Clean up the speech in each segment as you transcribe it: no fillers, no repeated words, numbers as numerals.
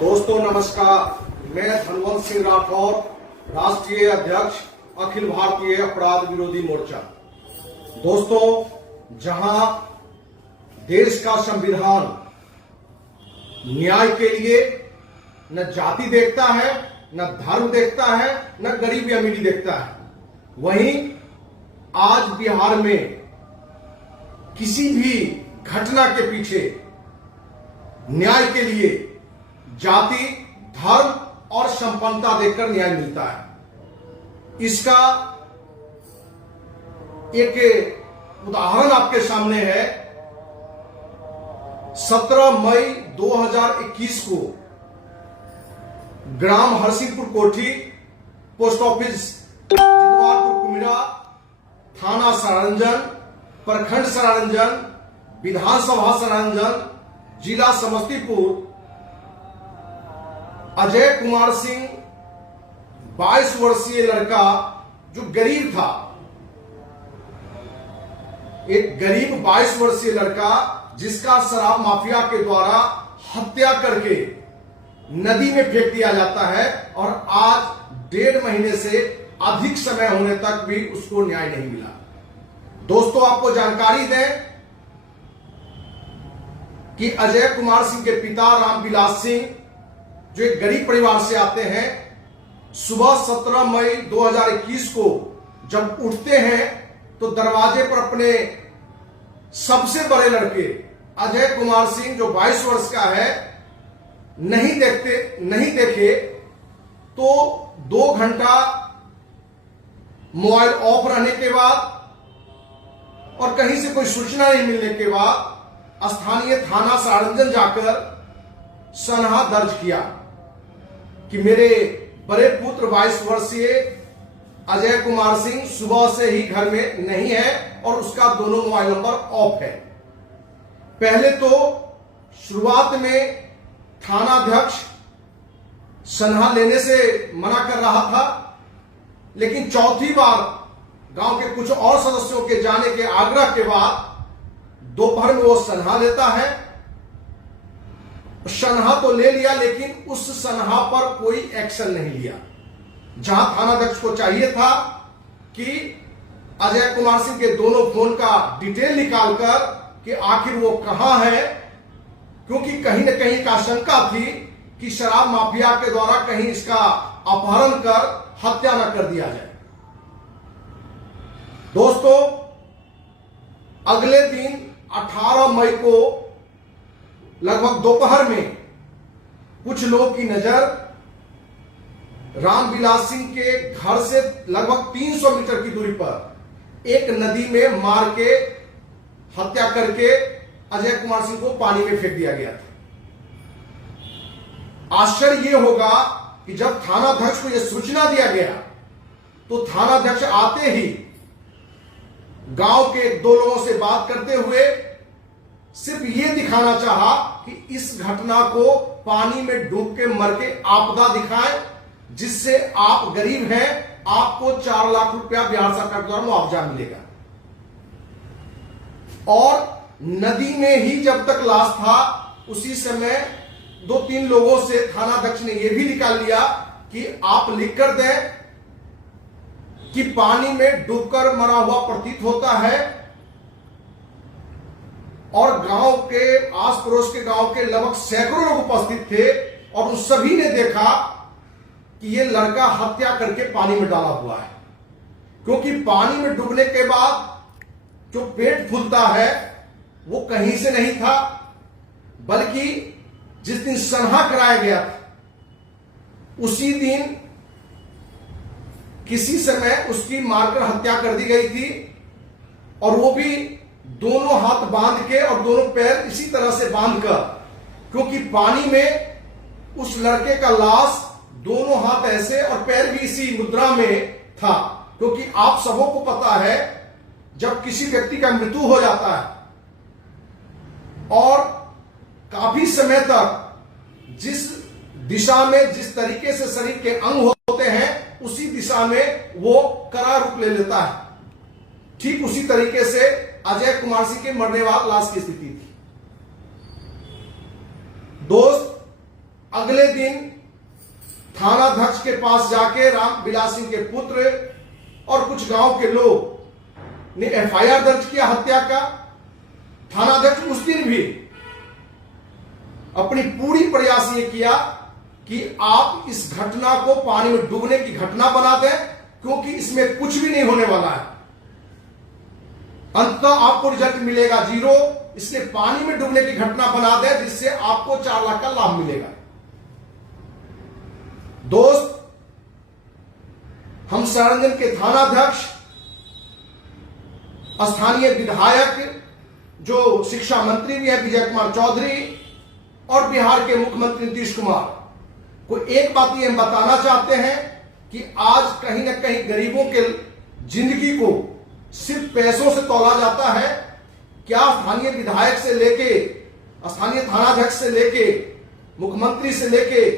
दोस्तों नमस्कार, मैं धनवंत सिंह राठौर, राष्ट्रीय अध्यक्ष अखिल भारतीय अपराध विरोधी मोर्चा। दोस्तों, जहां देश का संविधान न्याय के लिए न जाति देखता है, न धर्म देखता है, न गरीब या अमीरी देखता है, वहीं आज बिहार में किसी भी घटना के पीछे न्याय के लिए जाति, धर्म और संपन्नता देखकर न्याय मिलता है। इसका एक उदाहरण आपके सामने है। 17 मई 2021 को ग्राम हरसिंहपुर कोठी, पोस्ट ऑफिस जितवारपुर कुमिरा, थाना सरारंजन, प्रखंड सरारंजन, विधानसभा सरारंजन, जिला समस्तीपुर, अजय कुमार सिंह 22 वर्षीय लड़का जो गरीब था, एक गरीब 22 वर्षीय लड़का जिसका शराब माफिया के द्वारा हत्या करके नदी में फेंक दिया जाता है और आज 1.5 महीने से अधिक समय होने तक भी उसको न्याय नहीं मिला। दोस्तों, आपको जानकारी दें कि अजय कुमार सिंह के पिता रामविलास सिंह जो एक गरीब परिवार से आते हैं, सुबह 17 मई 2021 को जब उठते हैं तो दरवाजे पर अपने सबसे बड़े लड़के अजय कुमार सिंह जो 22 वर्ष का है नहीं देखे तो 2 घंटा मोबाइल ऑफ रहने के बाद और कहीं से कोई सूचना नहीं मिलने के बाद स्थानीय थाना सरारंजन जाकर सनहा दर्ज किया कि मेरे बड़े पुत्र 22 वर्षीय अजय कुमार सिंह सुबह से ही घर में नहीं है और उसका दोनों मोबाइल नंबर ऑफ है। पहले तो शुरुआत में थानाध्यक्ष सनहा लेने से मना कर रहा था, लेकिन चौथी बार गांव के कुछ और सदस्यों के जाने के आग्रह के बाद दोपहर में वो सनहा लेता है। सनहा तो ले लिया, लेकिन उस सनहा पर कोई एक्शन नहीं लिया। जहां थानाध्यक्ष को चाहिए था कि अजय कुमार सिंह के दोनों फोन का डिटेल निकालकर कि आखिर वो कहां है, क्योंकि कहीं न कहीं का आशंका थी कि शराब माफिया के द्वारा कहीं इसका अपहरण कर हत्या न कर दिया जाए। दोस्तों, अगले दिन 18 मई को लगभग दोपहर में कुछ लोगों की नजर रामविलास सिंह के घर से लगभग 300 मीटर की दूरी पर एक नदी में मार के हत्या करके अजय कुमार सिंह को पानी में फेंक दिया गया था। आश्चर्य यह होगा कि जब थानाध्यक्ष को यह सूचना दिया गया तो थानाध्यक्ष आते ही गांव के 2 लोगों से बात करते हुए सिर्फ ये दिखाना चाहा कि इस घटना को पानी में डूब के मर के आपदा दिखाएं, जिससे आप गरीब हैं, आपको 4 लाख रुपया बिहार सरकार द्वारा मुआवजा मिलेगा। और नदी में ही जब तक लाश था उसी समय 2-3 लोगों से थानाध्यक्ष ने यह भी निकाल लिया कि आप लिख कर दें कि पानी में डूबकर मरा हुआ प्रतीत होता है। और गांव के आस पड़ोस के गांव के लगभग सैकड़ों लोग उपस्थित थे और उन सभी ने देखा कि यह लड़का हत्या करके पानी में डाला हुआ है, क्योंकि पानी में डूबने के बाद जो पेट फूलता है वो कहीं से नहीं था, बल्कि जिस दिन सनहा कराया गया था उसी दिन किसी समय उसकी मारकर हत्या कर दी गई थी, और वो भी दोनों हाथ बांध के और दोनों पैर इसी तरह से बांधकर, क्योंकि पानी में उस लड़के का लाश दोनों हाथ ऐसे और पैर भी इसी मुद्रा में था। क्योंकि आप सबों को पता है जब किसी व्यक्ति का मृत्यु हो जाता है और काफी समय तक जिस दिशा में जिस तरीके से शरीर के अंग होते हैं उसी दिशा में वो करा रूप ले लेता है। ठीक उसी तरीके से अजय कुमार सिंह के मरने बाद लाश की स्थिति थी। दोस्त, अगले दिन थानाध्यक्ष के पास जाके राम बिलास सिंह के पुत्र और कुछ गांव के लोग ने एफआईआर दर्ज किया हत्या का। थानाध्यक्ष उस दिन भी अपनी पूरी प्रयास ये किया कि आप इस घटना को पानी में डूबने की घटना बना दें, क्योंकि इसमें कुछ भी नहीं होने वाला है, अंततः आपको रिजल्ट मिलेगा 0, इसलिए पानी में डूबने की घटना बना दें जिससे आपको 4 लाख का लाभ मिलेगा। दोस्त, हम सारंजन के थानाध्यक्ष, स्थानीय विधायक जो शिक्षा मंत्री भी है विजय कुमार चौधरी और बिहार के मुख्यमंत्री नीतीश कुमार को एक बात ये हम बताना चाहते हैं कि आज कहीं ना कहीं गरीबों के जिंदगी को सिर्फ पैसों से तौला जाता है। क्या स्थानीय विधायक से लेके स्थानीय थानाध्यक्ष से लेके मुख्यमंत्री से लेके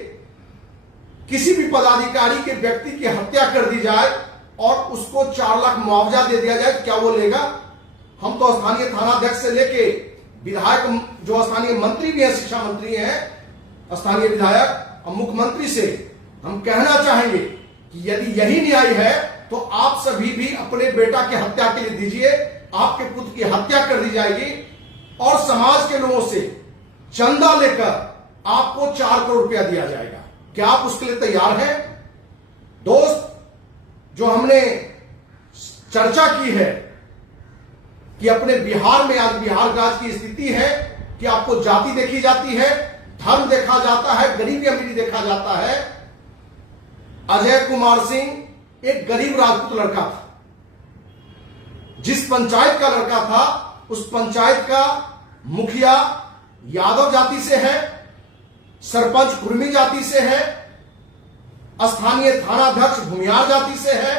किसी भी पदाधिकारी के व्यक्ति की हत्या कर दी जाए और उसको 4 लाख मुआवजा दे दिया जाए, क्या वो लेगा? हम तो स्थानीय थानाध्यक्ष से लेके विधायक जो स्थानीय मंत्री भी है, शिक्षा मंत्री हैं, स्थानीय विधायक और मुख्यमंत्री से हम कहना चाहेंगे कि यदि यही न्याय है तो आप सभी भी अपने बेटा की हत्या के लिए दीजिए। आपके पुत्र की हत्या कर दी जाएगी और समाज के लोगों से चंदा लेकर आपको 4 करोड़ रुपया दिया जाएगा। क्या आप उसके लिए तैयार हैं? दोस्त, जो हमने चर्चा की है कि अपने बिहार में आज बिहार राज्य की स्थिति है कि आपको जाति देखी जाती है, धर्म देखा जाता है, गरीबी अमीरी देखा जाता है। अजय कुमार सिंह एक गरीब राजपूत लड़का था। जिस पंचायत का लड़का था उस पंचायत का मुखिया यादव जाति से है, सरपंच कुर्मी जाति से है, स्थानीय थानाध्यक्ष भूमियार जाति से है,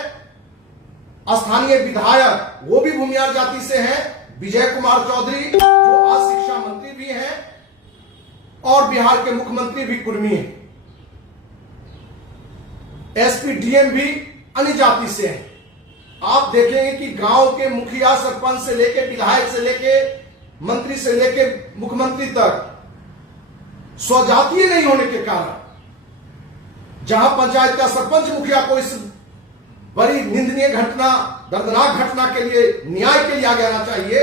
स्थानीय विधायक वो भी भूमियार जाति से है, विजय कुमार चौधरी जो आज शिक्षा मंत्री भी हैं और बिहार के मुख्यमंत्री भी कुर्मी हैं, एसपी डीएम भी अन्य जाति से हैं। आप देखेंगे कि गांव के मुखिया सरपंच से लेके विधायक से लेके मंत्री से लेके मुख्यमंत्री तक स्वजातीय नहीं होने के कारण जहां पंचायत का सरपंच मुखिया को इस बड़ी निंदनीय घटना, दर्दनाक घटना के लिए न्याय के लिए आगे आना चाहिए,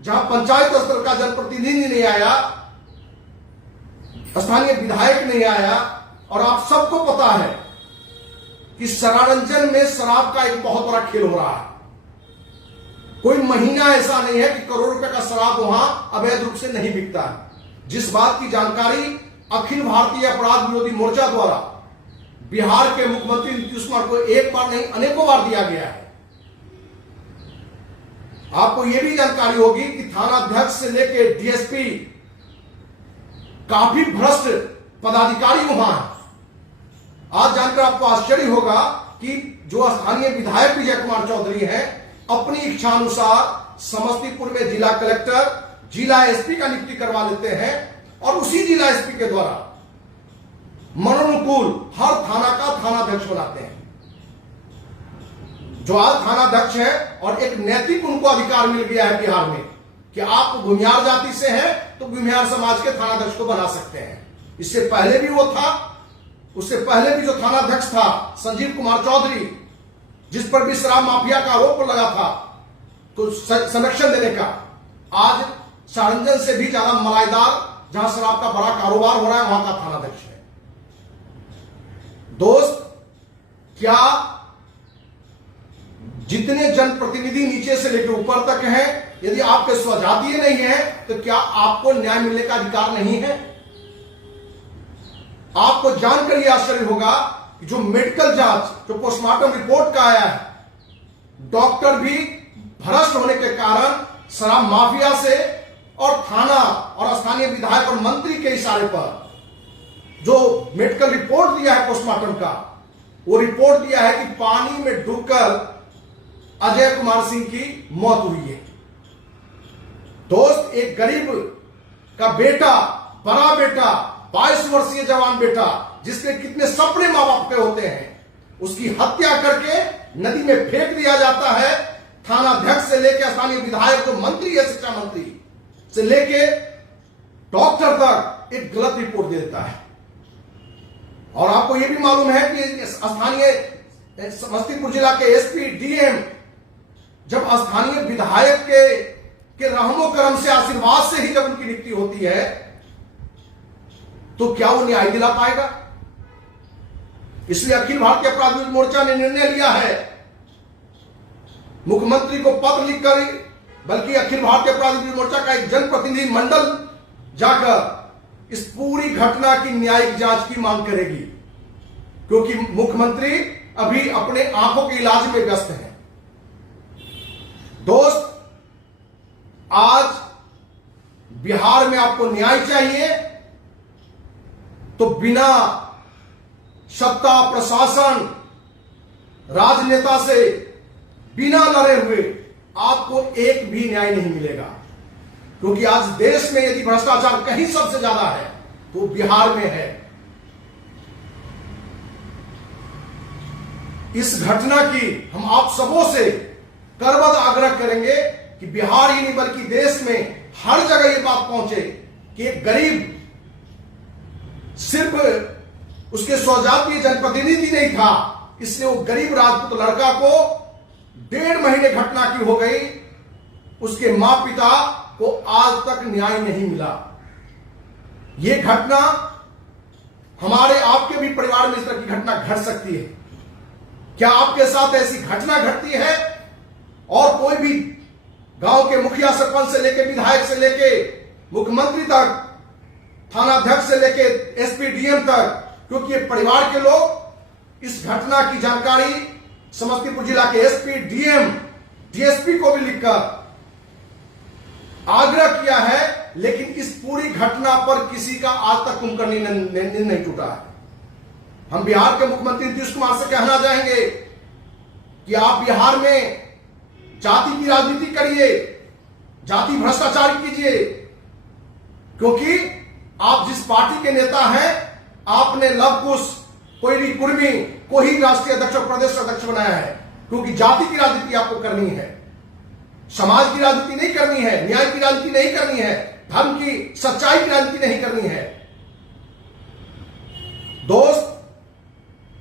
जहां पंचायत स्तर का जनप्रतिनिधि नहीं आया, स्थानीय विधायक नहीं आया। और आप सबको पता है कि सरारंजन में शराब का एक बहुत बड़ा खेल हो रहा है। कोई महीना ऐसा नहीं है कि करोड़ रुपए का शराब वहां अवैध रूप से नहीं बिकता है। जिस बात की जानकारी अखिल भारतीय अपराध विरोधी मोर्चा द्वारा बिहार के मुख्यमंत्री नीतीश कुमार को एक बार नहीं अनेकों बार दिया गया है। आपको यह भी जानकारी होगी कि थानाध्यक्ष से लेकर डीएसपी काफी भ्रष्ट पदाधिकारी वहां है। आज जानकर आपको आश्चर्य होगा कि जो स्थानीय विधायक विजय कुमार चौधरी हैं, अपनी इच्छानुसार समस्तीपुर में जिला कलेक्टर, जिला एसपी का नियुक्ति करवा लेते हैं और उसी जिला एसपी के द्वारा मनोनुकूल हर थाना का थानाध्यक्ष बनाते हैं। जो आज थानाध्यक्ष है और एक नैतिक उनको अधिकार मिल गया है बिहार में कि आप भूमियार जाति से हैं तो भूमियार समाज के थानाध्यक्ष को बना सकते हैं। इससे पहले भी वो था, उससे पहले भी जो थानाध्यक्ष था संजीव कुमार चौधरी, जिस पर भी शराब माफिया का आरोप लगा था तो संरक्षण देने का, आज सारंजन से भी ज्यादा मलाईदार जहां शराब का बड़ा कारोबार हो रहा है वहां का थानाध्यक्ष है। दोस्त, क्या जितने जनप्रतिनिधि नीचे से लेकर ऊपर तक हैं, यदि आपके स्वजातीय नहीं है तो क्या आपको न्याय मिलने का अधिकार नहीं है? आपको जानकर यह आश्चर्य होगा कि जो मेडिकल जांच, जो पोस्टमार्टम रिपोर्ट का आया है, डॉक्टर भी भ्रष्ट होने के कारण शराब माफिया से और थाना और स्थानीय विधायक और मंत्री के इशारे पर जो मेडिकल रिपोर्ट दिया है पोस्टमार्टम का, वो रिपोर्ट दिया है कि पानी में डूबकर अजय कुमार सिंह की मौत हुई है। दोस्त, एक गरीब का बेटा, बड़ा बेटा, 22 वर्षीय जवान बेटा, जिसके कितने सपने मां बाप के होते हैं, उसकी हत्या करके नदी में फेंक दिया जाता है। थानाध्यक्ष से लेकर स्थानीय विधायक जो मंत्री है, शिक्षा मंत्री से लेके डॉक्टर तक एक गलत रिपोर्ट दे देता है। और आपको यह भी मालूम है कि स्थानीय समस्तीपुर जिला के एसपी डीएम जब स्थानीय विधायक के रहमो करम से, आशीर्वाद से ही जब उनकी नियुक्ति होती है, तो क्या वो न्याय दिला पाएगा? इसलिए अखिल भारतीय अपराध विरोधी मोर्चा ने निर्णय लिया है, मुख्यमंत्री को पत्र लिखकर, बल्कि अखिल भारतीय अपराध विरोधी मोर्चा का एक जनप्रतिनिधि मंडल जाकर इस पूरी घटना की न्यायिक जांच की मांग करेगी, क्योंकि मुख्यमंत्री अभी अपने आंखों के इलाज में व्यस्त हैं। दोस्त, आज बिहार में आपको न्याय चाहिए तो बिना सत्ता, प्रशासन, राजनेता से बिना लड़े हुए आपको एक भी न्याय नहीं मिलेगा, क्योंकि आज देश में यदि भ्रष्टाचार कहीं सबसे ज्यादा है तो बिहार में है। इस घटना की हम आप सबों से करबद्ध आग्रह करेंगे कि बिहार ही नहीं बल्कि देश में हर जगह यह बात पहुंचे कि एक गरीब सिर्फ उसके स्वजातीय जनप्रतिनिधि नहीं था, इसलिए वो गरीब राजपूत लड़का को 1.5 महीने घटना की हो गई, उसके मां पिता को आज तक न्याय नहीं मिला। यह घटना हमारे आपके भी परिवार में इस तरह की घटना घट सकती है। क्या आपके साथ ऐसी घटना घटती है? और कोई भी गांव के मुखिया, सरपंच से लेके विधायक से लेके मुख्यमंत्री तक, थानाध्यक्ष से लेके एसपी डीएम तक, क्योंकि ये परिवार के लोग इस घटना की जानकारी समस्तीपुर जिला के एसपी डीएम डीएसपी को भी लिखकर आग्रह किया है, लेकिन इस पूरी घटना पर किसी का आज तक कुंभकर्णी नहीं टूटा है। हम बिहार के मुख्यमंत्री नीतीश कुमार से कहना चाहेंगे कि आप बिहार में जाति की राजनीति करिए, जाति भ्रष्टाचार कीजिए, क्योंकि आप जिस पार्टी के नेता हैं, आपने लव कुश, कोयरी कुर्मी को ही राष्ट्रीय अध्यक्ष और प्रदेश अध्यक्ष बनाया है, क्योंकि जाति की राजनीति आपको करनी है, समाज की राजनीति नहीं करनी है, न्याय की राजनीति नहीं करनी है, धर्म की सच्चाई की राजनीति नहीं करनी है। दोस्त,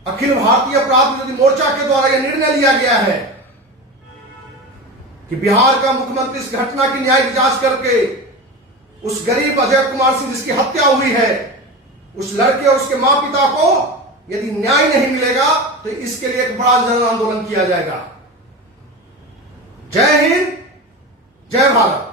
अखिल भारतीय अपराध विरोधी मोर्चा के द्वारा यह निर्णय लिया गया है कि बिहार का मुख्यमंत्री इस घटना की न्यायिक जांच करके उस गरीब अजय कुमार सिंह जिसकी हत्या हुई है, उस लड़के और उसके मां पिता को यदि न्याय नहीं मिलेगा तो इसके लिए एक बड़ा जन आंदोलन किया जाएगा। जय हिंद, जय भारत।